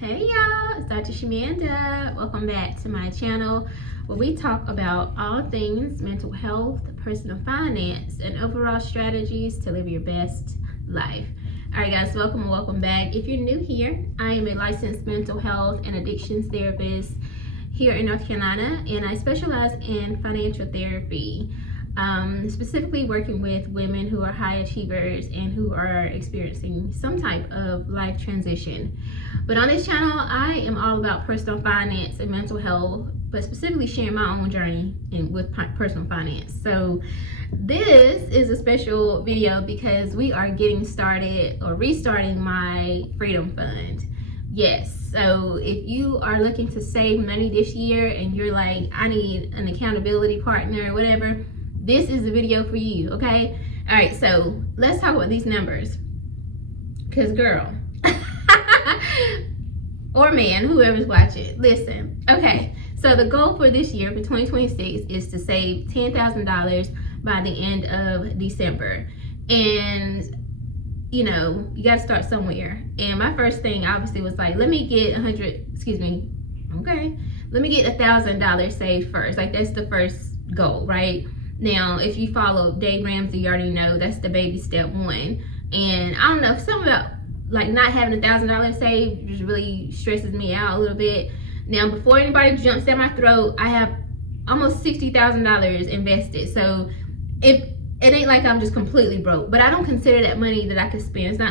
Hey y'all, it's Dr. Shamanda. Welcome back to my channel where we talk about all things mental health, personal finance, and overall strategies to live your best life. Alright guys, welcome and welcome back. If you're new here, I am a licensed mental health and addictions therapist here in North Carolina, and I specialize in financial therapy. Specifically working with women who are high achievers and who are experiencing some type of life transition. But on this channel, I am all about personal finance and mental health, but specifically sharing my own journey with personal finance. So this is a special video because we are getting started or restarting my Freedom Fund. Yes, so if you are looking to save money this year and you're like, I need an accountability partner or whatever, this is the video for you, okay? All right, so let's talk about these numbers. Because girl, or man, whoever's watching, listen. Okay, so the goal for this year, for 2026, is to save $10,000 by the end of December. And, you know, you got to start somewhere. And my first thing, obviously, was like, let me get let me get $1,000 saved first. Like, that's the first goal, right? Now, if you follow Dave Ramsey, you already know that's the baby step one. And I don't know, something about like not having $1,000 saved just really stresses me out a little bit. Now, before anybody jumps down my throat, I have almost $60,000 invested. So it ain't like I'm just completely broke, but I don't consider that money that I could spend.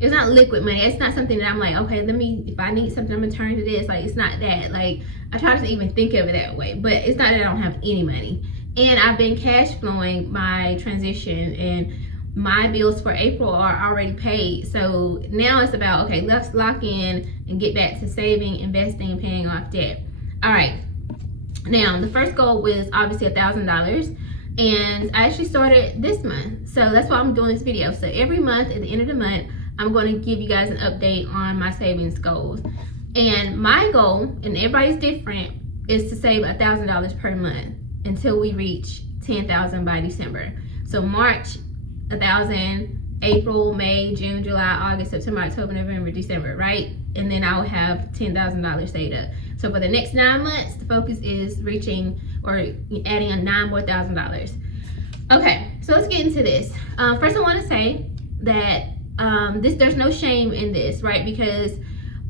It's not liquid money. It's not something that I'm like, okay, if I need something, I'm gonna turn to this. Like, it's not that. Like, I try to even think of it that way, but it's not that I don't have any money. And I've been cash flowing my transition, and my bills for April are already paid. So now it's about, okay, let's lock in and get back to saving, investing, and paying off debt. All right. Now, the first goal was obviously $1,000. And I actually started this month. So that's why I'm doing this video. So every month, at the end of the month, I'm going to give you guys an update on my savings goals. And my goal, and everybody's different, is to save $1,000 per month until we reach $10,000 by December. So March, 1,000, April, May, June, July, August, September, October, November, December, right? And then I'll have $10,000 saved up. So for the next 9 months, the focus is reaching or adding a $9 more thousand. Okay, so let's get into this. First, I want to say that there's no shame in this, right? Because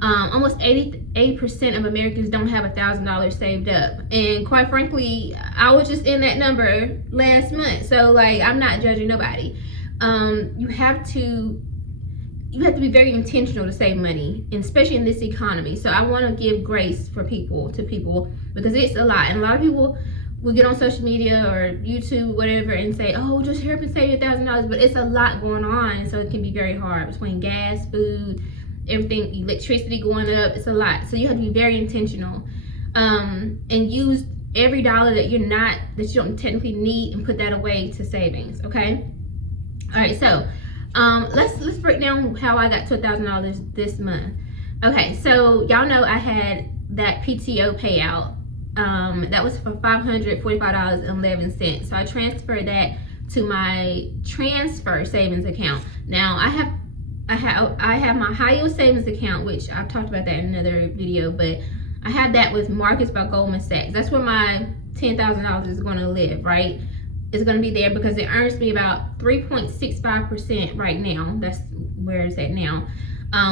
almost 80% of Americans don't have $1,000 saved up, and quite frankly, I was just in that number last month. So like, I'm not judging nobody. You have to be very intentional to save money, and especially in this economy. So I want to give grace to people because it's a lot, and a lot of people will get on social media or YouTube, whatever, and say, oh, just hurry up and save your $1,000. But it's a lot going on, so it can be very hard between gas, food, everything, electricity going up. It's a lot. So you have to be very intentional, and use every dollar that you don't technically need and put that away to savings. Okay. All right. So let's break down how I got to $1,000 this month. Okay. So y'all know I had that PTO payout. That was for $545.11. So I transferred that to my transfer savings account. Now I have my high yield savings account, which I've talked about that in another video, but I have that with Marcus by Goldman Sachs. That's where my $10,000 is going to live, right? It's going to be there because it earns me about 3.65% right now. That's where it's at now,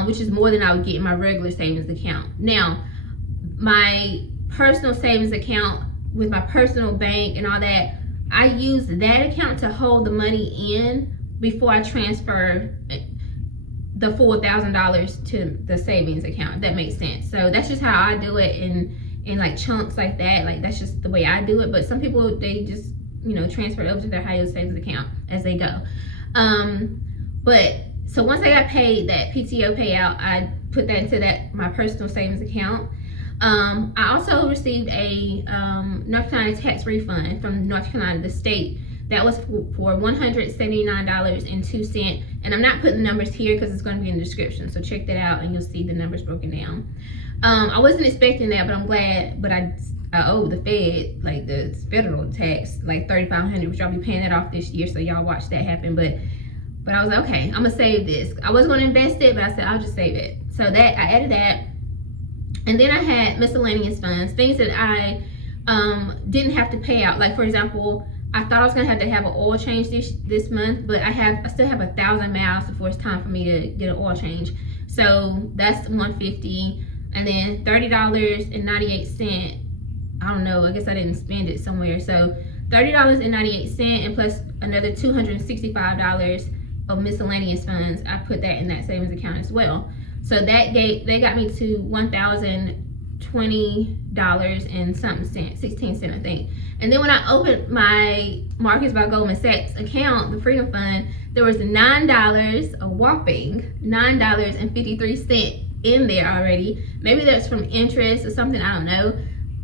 which is more than I would get in my regular savings account. Now, my personal savings account with my personal bank and all that, I use that account to hold the money in before I transfer the full $1,000 to the savings account, if that makes sense. So that's just how I do it in like chunks like that. Like, that's just the way I do it. But some people, they just, you know, transfer it over to their high yield savings account as they go. But so once I got paid that PTO payout, I put that into my personal savings account. I also received a North Carolina tax refund from North Carolina, the state. That was for $179.02. And I'm not putting the numbers here because it's going to be in the description. So check that out and you'll see the numbers broken down. I wasn't expecting that, but I'm glad. But I owe the Fed, like the federal tax, like $3,500, which I'll be paying that off this year. So y'all watch that happen. But But I was like, okay, I'm gonna save this. I was gonna invest it, but I said I'll just save it. So that I added that. And then I had miscellaneous funds, things that I didn't have to pay out. Like for example, I thought I was gonna have to have an oil change this month, but I still have 1,000 miles before it's time for me to get an oil change. So that's $150, and then $30.98. I don't know, I guess I didn't spend it somewhere. So $30.98, and plus another $265 of miscellaneous funds. I put that in that savings account as well. So they got me to $1,020 and something cents, 16 cents I think. And then when I opened my Marcus by Goldman Sachs account, the Freedom Fund, there was $9, a whopping $9.53 in there already. Maybe that's from interest or something, I don't know.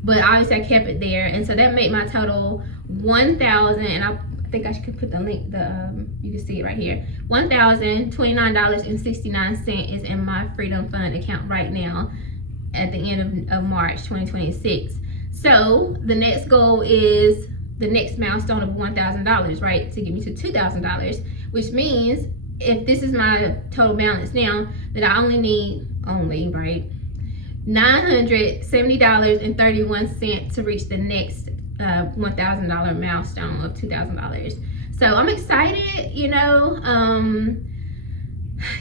But obviously I kept it there, and so that made my total $1,000, and I think I should put the link, you can see it right here. $1,029.69 is in my Freedom Fund account right now at the end of March 2026. So the next goal is the next milestone of $1,000, right, to get me to $2,000, which means if this is my total balance now, that I only need right, $970.31 to reach the next $1,000 milestone of $2,000. So I'm excited, you know.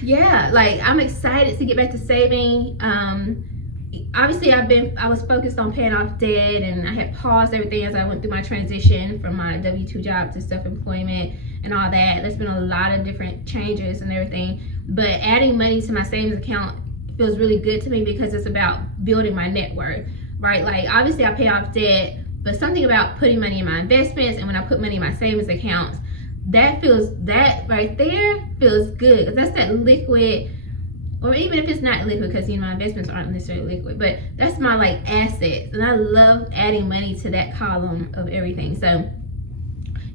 Yeah, like I'm excited to get back to saving. Obviously I was focused on paying off debt, and I had paused everything as I went through my transition from my W-2 job to self-employment and all that. There's been a lot of different changes and everything, but adding money to my savings account feels really good to me because it's about building my net worth, right? Like obviously I pay off debt, but something about putting money in my investments, and when I put money in my savings accounts, that right there feels good, because that's that liquid, or even if it's not liquid, because you know my investments aren't necessarily liquid, but that's my like assets, and I love adding money to that column of everything. So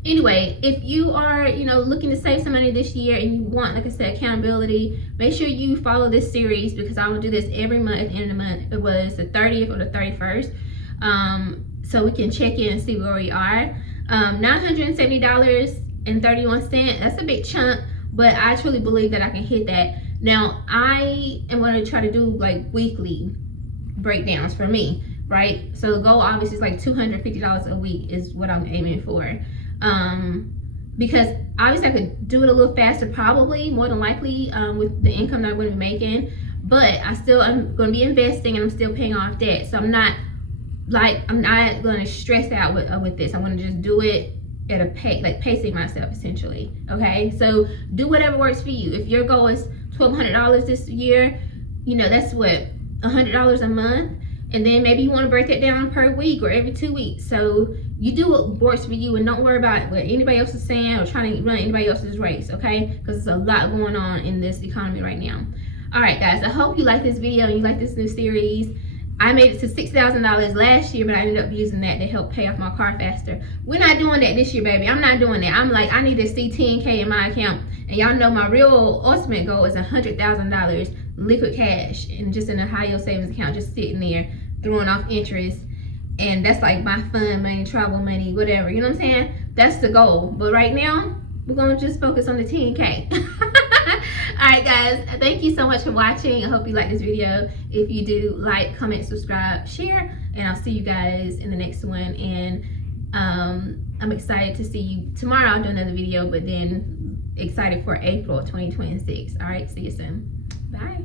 anyway, if you are, you know, looking to save some money this year and you want, like I said, accountability, make sure you follow this series, because I will do this every month at the end of the month. It was the 30th or the 31st. So we can check in and see where we are. $970.31, that's a big chunk, but I truly believe that I can hit that. Now, I am going to try to do like weekly breakdowns for me, right? So the goal obviously is like $250 a week is what I'm aiming for. Because obviously I could do it a little faster, probably, more than likely, with the income that I'm going to be making, but I'm going to be investing, and I'm still paying off debt. So I'm not going to stress out with this. I'm going to just do it at a pacing myself essentially. Okay, so do whatever works for you. If your goal is $1,200 this year, you know that's what, $100 a month. And then maybe you want to break it down per week or every 2 weeks. So you do what works for you, and don't worry about what anybody else is saying or trying to run anybody else's race, okay? Because there's a lot going on in this economy right now. All right, guys, I hope you like this video and you like this new series. I made it to $6,000 last year, but I ended up using that to help pay off my car faster. We're not doing that this year, baby. I'm not doing that. I'm like, I need to see 10K in my account. And y'all know my real ultimate goal is $100,000 liquid cash, and just in a high yield savings account, just sitting there throwing off interest. And that's like my fun money, travel money, whatever, you know what I'm saying? That's the goal. But right now, we're gonna just focus on the 10K. All right, guys, thank you so much for watching. I hope you like this video. If you do, like, comment, subscribe, share, and I'll see you guys in the next one. And I'm excited to see you tomorrow. I'll do another video, but then excited for April 2026. All right, see you soon. Bye.